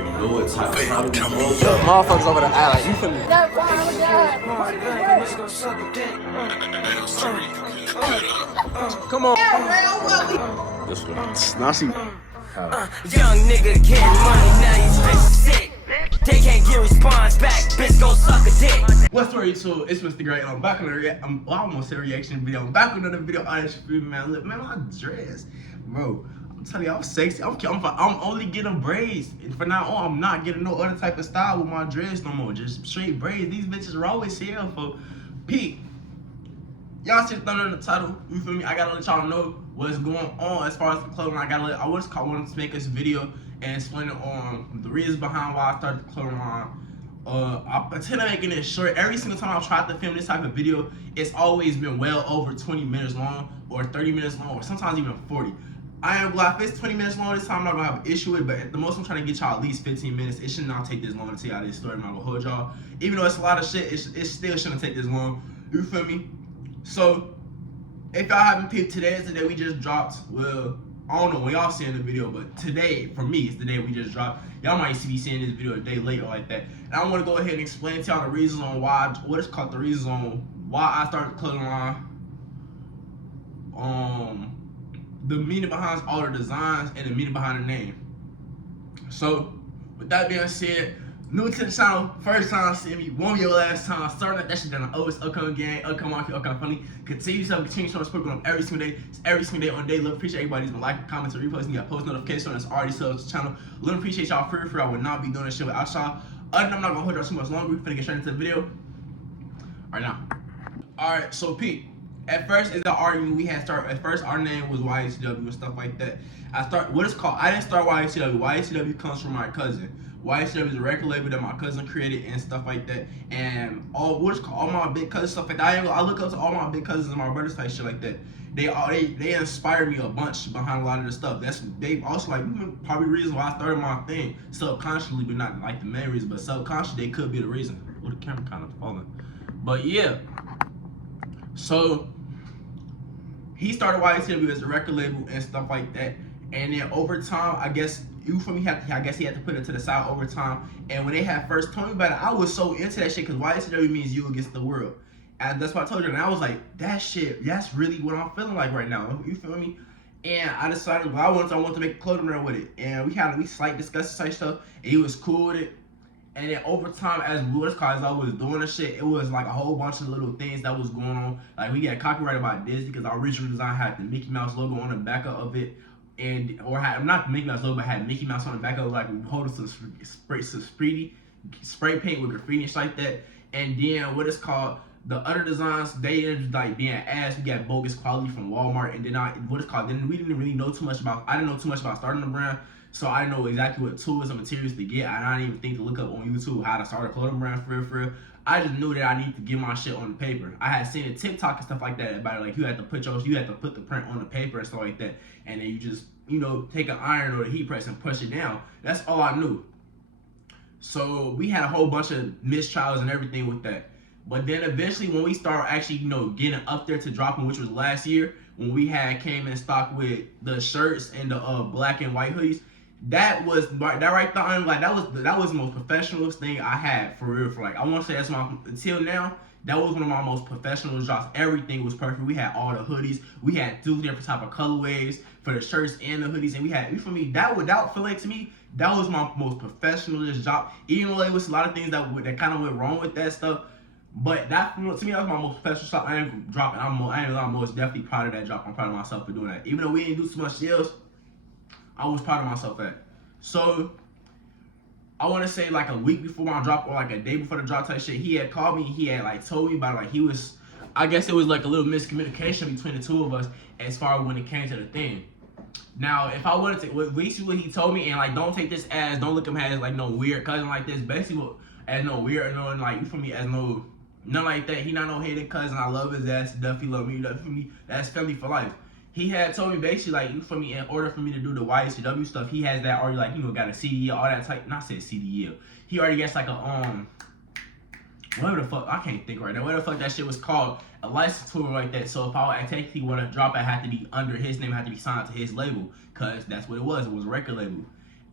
know what type of time it is. Motherfuckers over there act like you feel me. Come on. This one. Now she. Young nigga getting money, now you spit sick. They can't get response back, bitch go suck a dick. What's story 2? It's Mr. Great, and I'm back on I almost said a reaction video. I'm back with another video. Audience review, man. Look, man, my dress, bro. I'm telling you, I'm sexy. I'm only getting braids. And from now on, I'm not getting no other type of style with my dress no more. Just straight braids. These bitches are always here for Pete. Y'all see the thunder in the title. You feel me? I gotta let y'all know what's going on as far as the clothing. I wanted to make this video and explain it on the reasons behind why I started the clothing line. I intend on making it short. Every single time I've tried to film this type of video, it's always been well over 20 minutes long or 30 minutes long or sometimes even 40. I am glad if it's 20 minutes long this time, I'm not gonna have an issue with it, but at the most I'm trying to get y'all at least 15 minutes. It should not take this long to tell y'all this story. I'm not gonna hold y'all. Even though it's a lot of shit, it still shouldn't take this long. You feel me? So, if y'all haven't peeped, today is the day we just dropped. Well, I don't know when y'all seeing the video, but today, for me, is the day we just dropped. Y'all might be seeing this video a day later like that. And I want to go ahead and explain to y'all the reasons on why, the reasons on why I started the clothing line. The meaning behind all the designs and the meaning behind the name. So, with that being said, new to the channel, first time seeing me, won't be your last time. Starting at that shit down the always upcoming game, upcoming market, upcoming funny. Continue showing support going up every single day. It's every single day on day. Look, appreciate everybody who's been liking, commenting, reposting, got post notification that's already subbed to the channel. Look, appreciate y'all for free. I would not be doing this shit without y'all. Other than I'm not gonna hold y'all too much longer. We're finna get straight into the video right now. Alright, so Pete. At first, it's the argument we had started. At first, our name was YHCW and stuff like that. I didn't start YHCW. YHCW comes from my cousin. YHCW is a record label that my cousin created and stuff like that. And all my big cousins stuff like that. I look up to all my big cousins and my brothers type shit like that. They inspired me a bunch behind a lot of the stuff. They also like probably the reason why I started my thing subconsciously, but not like the main reason, but subconsciously they could be the reason. Oh, the camera kind of falling. But yeah. So he started YHCW as a record label and stuff like that, and then over time, I guess you for me I guess he had to put it to the side over time. And when they had first told me about it, I was so into that shit because YHCW means you against the world, and that's what I told you. And I was like, that shit, that's really what I'm feeling like right now. You feel me? And I decided, well, I wanted to make a clothing brand with it, and we slight discussed such stuff, and he was cool with it. And then over time, as I was doing the shit, it was like a whole bunch of little things that was going on. Like we got copyrighted by Disney because our original design had the Mickey Mouse logo on the back of it, or not the Mickey Mouse logo, but had Mickey Mouse on the back of it, like holding some spray paint with graffiti and shit like that. And then the other designs, they ended up like being ass. We got bogus quality from Walmart, and then we didn't really know too much about. I didn't know too much about starting the brand. So I didn't know exactly what tools and materials to get. I didn't even think to look up on YouTube how to start a clothing brand for real. I just knew that I needed to get my shit on the paper. I had seen a TikTok and stuff like that about it. Like you had to put the print on the paper and stuff like that. And then you just, take an iron or a heat press and push it down. That's all I knew. So we had a whole bunch of mistrials and everything with that. But then eventually when we started actually, getting up there to dropping, which was last year, when we came in stock with the shirts and the black and white hoodies, that was right there. Like that was the most professionalist thing I had for real. I want to say that's until now. That was one of my most professional drops. Everything was perfect. We had all the hoodies. We had 2 different type of colorways for the shirts and the hoodies. And we had, for me, that without feeling to me, that was my most professionalist drop. Even though there was a lot of things that kind of went wrong with that stuff. But that, to me, that was my most professional drop. I ain't dropping. I'm most definitely proud of that drop. I'm proud of myself for doing that. Even though we didn't do too much sales, I was proud of myself at. So I want to say like a week before my drop or like a day before the drop type shit, he had called me. He had like told me about it. Like I guess it was like a little miscommunication between the two of us as far as when it came to the thing. Now, if I wanted to, basically what he told me, and like don't look at him as like no weird cousin like this. Basically, as no weird, no like you for me as no nothing like that. He not no hated cousin. I love his ass. Duffy love me. For me, that's family for life. He had told me basically like in order for me to do the YHCW stuff, he has that already like got a CD, all that type. Not say CD. He already gets like a whatever the fuck, I can't think right now. Whatever the fuck that shit was called, a license tour like that. So if I technically want to drop it, I had to be under his name, I had to be signed to his label, cause that's what it was. It was a record label.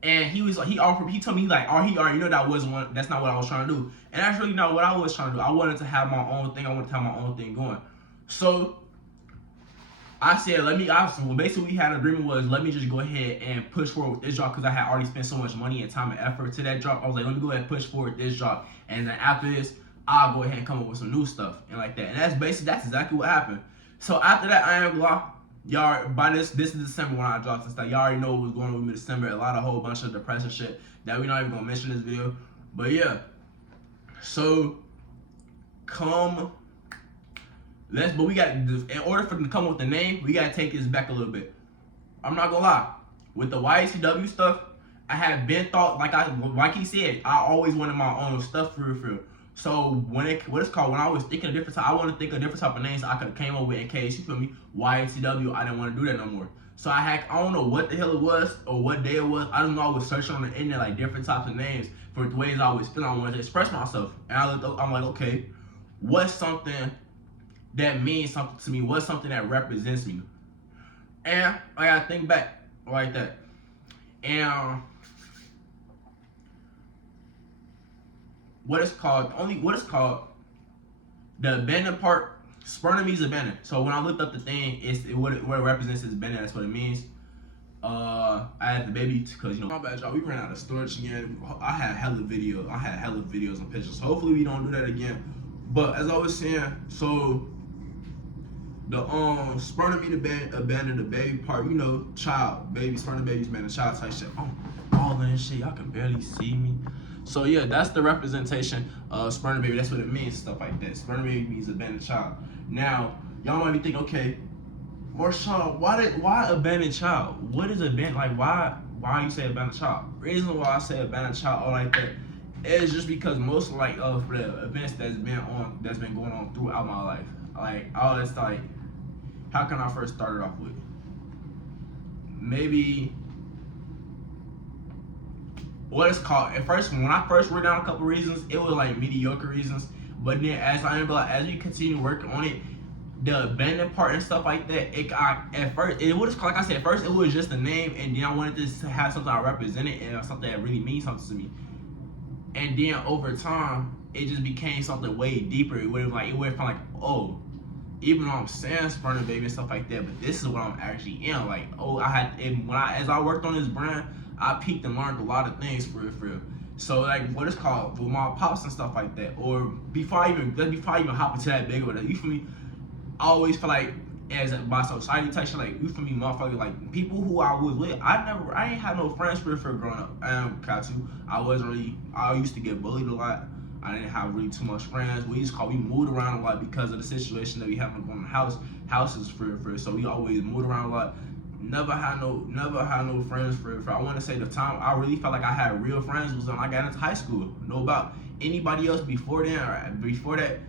And he told me like, oh, he already knew that's not what I was trying to do. And that's really not what I was trying to do. I wanted to have my own thing. I wanted to have my own thing going. So I said, basically we had an agreement was, let me just go ahead and push forward with this drop because I had already spent so much money and time and effort to that drop. I was like, let me go ahead and push forward this drop. And then after this, I'll go ahead and come up with some new stuff and like that. And that's exactly what happened. So after that, I ain't gonna lie, y'all, by this is December when I dropped and stuff. Y'all already know what was going on with me December. A whole bunch of depressing shit that we're not even gonna mention in this video. But yeah, so but we got, in order for them to come up with the name, we gotta take this back a little bit. I'm not gonna lie, with the YHCW stuff, I had been thought, like he said, I always wanted my own stuff for real. So when I was thinking of different type, I want to think of different type of names I could have came up with in case, you feel me, YHCW, I didn't want to do that no more. So I don't know what the hell it was or what day it was. I don't know, I was searching on the internet like different types of names for the ways I was feeling I wanted to express myself. And I'm like, okay, what's something that means something to me? What's something that represents me? And I gotta think back like that. And what it's called the abandoned part, Smyrna means abandoned. So when I looked up the thing, what it represents is abandoned. That's what it means. I had the baby because, you know, my bad, y'all, we ran out of storage again. I had hella videos and pictures. So hopefully we don't do that again. But as I was saying, so the Smyrna mean abandoned, the baby part, you know, child, baby, Smyrna babies, man, the child type shit. All of this shit, y'all can barely see me. So yeah, that's the representation of Smyrna baby. That's what it means, stuff like that. Smyrna baby means abandoned child. Now, y'all might be thinking, okay, Marshawn, why abandoned child? What is abandoned? Like, why you say abandoned child? Reason why I say abandoned child or like that is just because most like of the events that's been going on throughout my life. Like, all this, like, how can I first start it off with? Maybe what it's called. At first, when I first wrote down a couple reasons, it was like mediocre reasons. But then as we continue working on it, the abandoned part and stuff like that, at first it was just a name, and then I wanted this to have something I represented and something that really means something to me. And then over time, it just became something way deeper. It went from like, oh, even though I'm saying Smyrna baby and stuff like that, but this is what I'm actually in. Like, oh, as I worked on this brand, I peaked and learned a lot of things for real. So like, what it's called with my pops and stuff like that, or before I even hop into that big of it, you feel me? I always feel like as by society type shit, like, you feel me, motherfucker, like people who I was with, I ain't had no friends for growing up. I used to get bullied a lot. I didn't have really too much friends. We moved around a lot because of the situation that we have going on houses for. So we always moved around a lot. Never had no friends for. I want to say the time I really felt like I had real friends was when I got into high school. Know about anybody else before then or before that,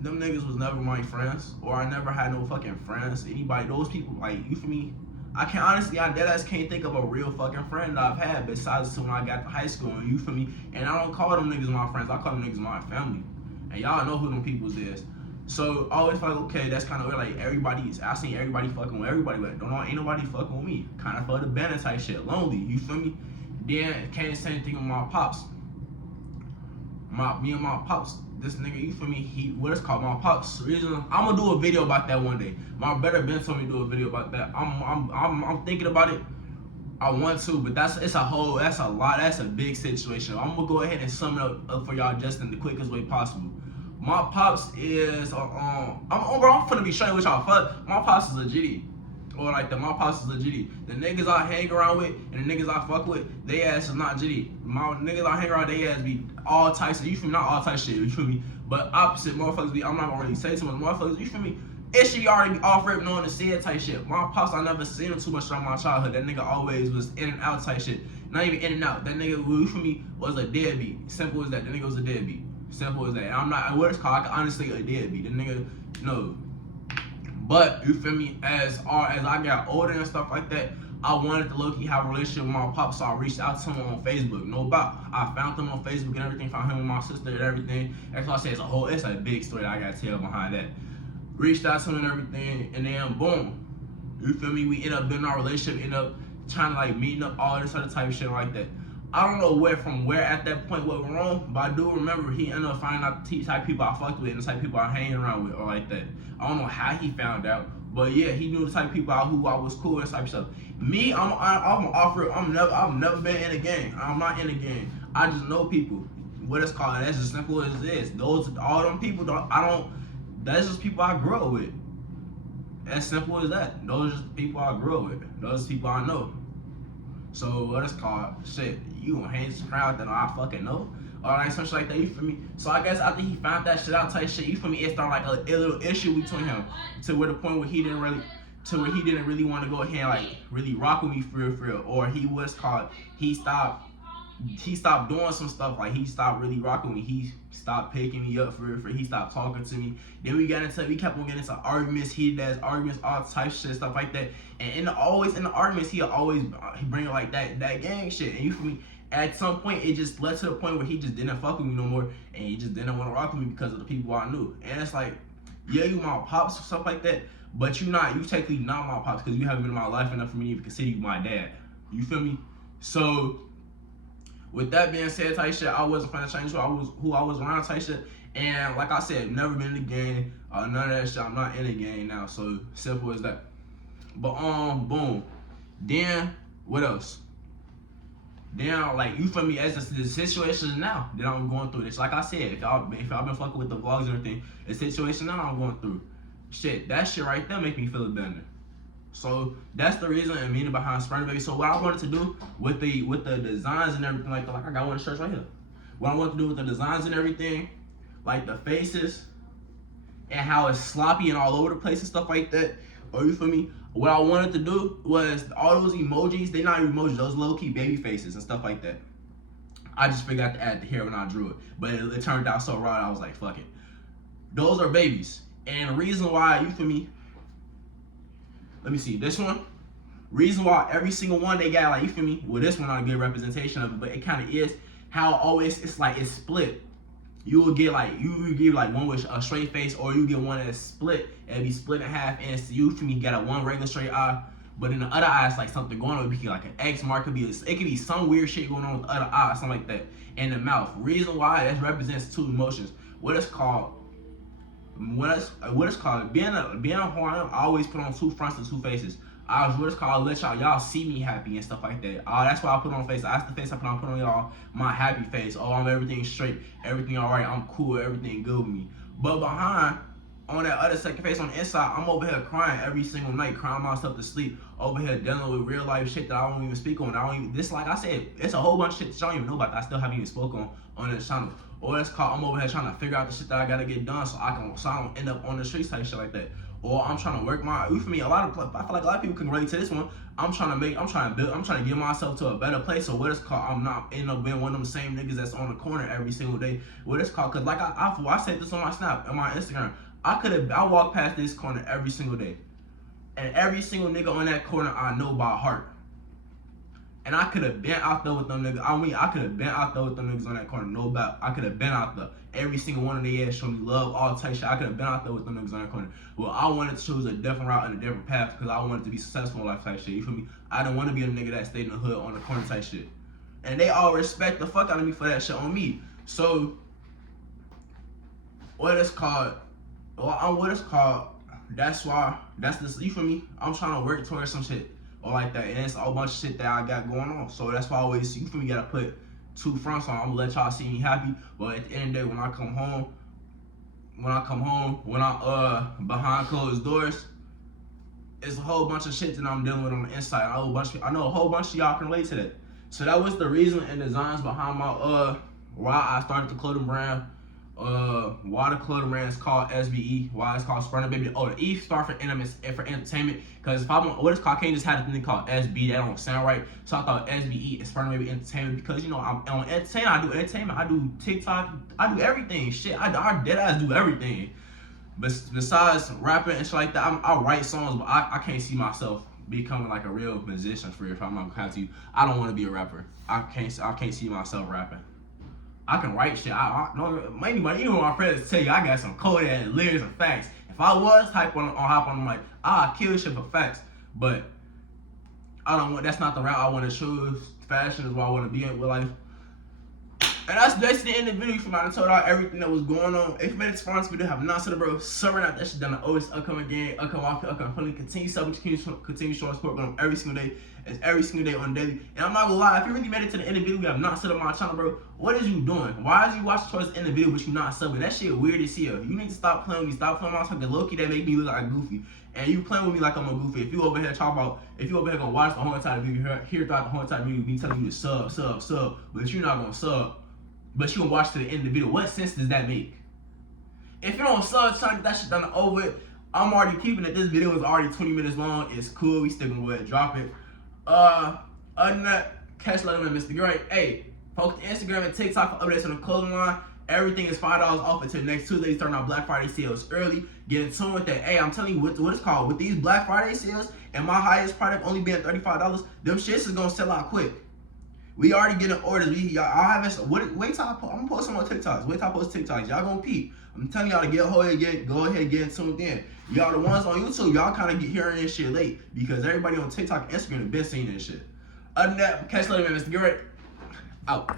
them niggas was never my friends, or I never had no fucking friends. Anybody, those people, like, you feel me? I deadass can't think of a real fucking friend that I've had besides when I got to high school, and you feel me? And I don't call them niggas my friends, I call them niggas my family. And y'all know who them peoples is. So I always felt like, okay, that's kind of weird. Like, I seen everybody fucking with everybody, but ain't nobody fucking with me. Kind of felt abandoned type shit, lonely, you feel me? Then came the same thing with my pops. Me and my pops, this nigga, you feel me? My pops. Reason I'm gonna do a video about that one day. My brother Ben told me to do a video about that. I'm thinking about it. I want to, but that's a big situation. I'm gonna go ahead and sum it up for y'all just in the quickest way possible. My pops is I'm finna be showing with y'all. My pops is a GD. Or like my pops is a GD. The niggas I hang around with and the niggas I fuck with, they ass is not GD. My niggas I hang around, they ass be all types of, you feel me? Not all types of shit, you feel me? But opposite motherfuckers be, I'm not gonna really say too much motherfuckers, you feel me? It should be already off rip knowing to see it type shit. My pops, I never seen him too much throughout my childhood. That nigga always was in and out type shit. Not even in and out. That nigga, you feel me, was a deadbeat. Simple as that. That nigga was a deadbeat. Simple as that. And I'm not, what it's called, honestly, a deadbeat. The nigga, no. But, you feel me, as I got older and stuff like that, I wanted to low-key have a relationship with my pops, so I reached out to him on Facebook. No doubt. I found him on Facebook and everything, found him with my sister and everything. That's why I say it's a big story that I gotta tell behind that. Reached out to him and everything, and then boom. You feel me? We end up building our relationship, end up trying to like meeting up, all this other type of shit like that. I don't know where at that point what went wrong, but I do remember he ended up finding out the type of people I fucked with and the type of people I hanging around with or like that. I don't know how he found out, but yeah, he knew the type of people who I was cool and type of stuff. Me, I'm offer. I've never been in a gang. I'm not in a gang. I just know people. What it's called. That's as simple as it is. Those all them people that's just people I grew up with. As simple as that. Those are just people I grew up with. Those are people I know. So what it's called, shit, you gonna hang this crowd that I fucking know? Or like something like that, you feel me? So I guess after he found that shit out type shit, you feel me, it started like a little issue between him to where the point where he didn't really want to go ahead and like really rock with me for real. Or he stopped doing some stuff, like he stopped really rocking with me. He stopped picking me up for real. He stopped talking to me. Then we kept on getting into arguments, heated ass arguments, all type shit, stuff like that. And in the arguments, he bring like that gang shit. And you feel me? At some point, it just led to the point where he just didn't fuck with me no more, and he just didn't want to rock with me because of the people I knew. And it's like, yeah, you my pops or stuff like that, but you technically not my pops because you haven't been in my life enough for me to even consider you my dad. You feel me? So with that being said, type shit, I wasn't trying to change who I was around type shit. And like I said, never been in the game, none of that shit. I'm not in the game now, so simple as that. But boom. Then what else? Then like you feel me, as the situation now that I'm going through. It's like I said, if y'all been fucking with the vlogs and everything, the situation now I'm going through, shit, that shit right there make me feel better. So that's the reason and meaning behind Sperm Baby. So what I wanted to do with the designs and everything like that, like I got one of the shirts right here. What I wanted to do with the designs and everything, like the faces and how it's sloppy and all over the place and stuff like that. Or you feel me? What I wanted to do was all those emojis, they not emojis, those low-key baby faces and stuff like that. I just forgot to add the hair when I drew it. But it turned out so raw, I was like, fuck it. Those are babies. And the reason why, you feel me? Let me see, this one. Reason why every single one they got, like, you feel me? Well, this one not a good representation of it, but it kind of is how always it's like it's split. You will get like one with a straight face, or you get one that's split and be split in half, and so you feel me, got one regular straight eye, but in the other eye it's like something going on. It could be like an X mark, it could be some weird shit going on with the other eye, something like that. And the mouth. Reason why that represents two emotions. What it's called being a Hawaiian, I always put on two fronts and two faces. I was what it's called, let y'all see me happy and stuff like that. That's why I put on face. That's the face I put on y'all, my happy face. Oh, I'm everything straight, everything all right, I'm cool, everything good with me. But behind, on that other second face on the inside, I'm over here crying every single night, crying myself to sleep, over here dealing with real life shit that I don't even speak on. This, like I said, it's a whole bunch of shit that y'all don't even know about that I still haven't even spoken on this channel. Or it's called, I'm over here trying to figure out the shit that I gotta get done so I don't end up on the streets type shit like that. Or I'm trying to work you feel me, I feel like a lot of people can relate to this one. I'm trying to get myself to a better place. So what it's called, I'm not end up being one of them same niggas that's on the corner every single day. What it's called, cause like I said this on my Snap and my Instagram, I walk past this corner every single day. And every single nigga on that corner I know by heart. And I could have been out there with them niggas. I could have been out there with them niggas on that corner, no doubt. I could have been out there. Every single one of the ass show me love, all type shit. I could have been out there with them niggas on that corner. Well, I wanted to choose a different route and a different path because I wanted to be successful in life type shit. You feel me? I didn't want to be a nigga that stayed in the hood on the corner type shit. And they all respect the fuck out of me for that shit on me. So, what it's called, you feel me? I'm trying to work towards some shit. Or like that, and it's a whole bunch of shit that I got going on. So that's why I always, you feel me, gotta put two fronts on. I'm gonna let y'all see me happy, but at the end of the day, when I come home, when I behind closed doors, it's a whole bunch of shit that I'm dealing with on the inside. I know a whole bunch of y'all can relate to that. So that was the reason and designs behind my why I started the clothing brand. Why the clothing brand is called SBE, why it's called Sperm Baby. Oh, the E start for entertainment, because if I want what it's called, I can't just have a thing called SB, that don't sound right. So I thought SBE is Sperm Baby Entertainment, because you know I'm on entertainment, I do entertainment, I do TikTok, I do everything. Shit, I dead ass do everything. But besides rapping and shit like that, I write songs, but I can't see myself becoming like a real musician for if I'm not gonna to you. I don't want to be a rapper. I can't see myself rapping. I can write shit. Even my friends tell you I got some cold ass lyrics and facts. If I was hop on the mic, I'd kill shit for facts. But That's not the route I want to choose. Fashion is what I want to be in with life. And that's basically the end of the video. From I told out everything that was going on. If you made it to this video, have not said it, bro. Serving out that shit done the always upcoming game, upcoming continue subbing, continue showing support going on every single day. It's every single day on daily. And I'm not gonna lie, if you really made it to the end of the video, you have not subbed on my channel, bro. What is you doing? Why is you watching towards the end of the video but you not subbing? That shit weird as hell. You need to stop playing with me. Stop playing with my talking low-key that make me look like Goofy. And you playing with me like I'm a Goofy. If you over here gonna watch the whole entire video, hear throughout the whole entire video, me telling you to sub, but you're not gonna sub. But you gonna watch to the end of the video. What sense does that make? If you don't sub, trying to get that shit done over, I'm already keeping it. This video is already 20 minutes long. It's cool. We still gonna go ahead and drop it. Other than that, catch later, man. Mr. Great. Hey, post to Instagram and TikTok for updates on the clothing line. Everything is $5 off until next Tuesday. Starting our Black Friday sales early. Get in tune with that. Hey, I'm telling you what it's called. With these Black Friday sales and my highest product only being $35, them shits is gonna sell out quick. We already getting orders. Wait till I'm gonna post some more TikToks. Wait till I post TikToks. Y'all gonna peep. I'm telling y'all to go ahead and get tuned in. Y'all the ones on YouTube, y'all kind of get hearing this shit late because everybody on TikTok and Instagram have been seeing this shit. Other than that, catch you later, man. Mr. Garrett out.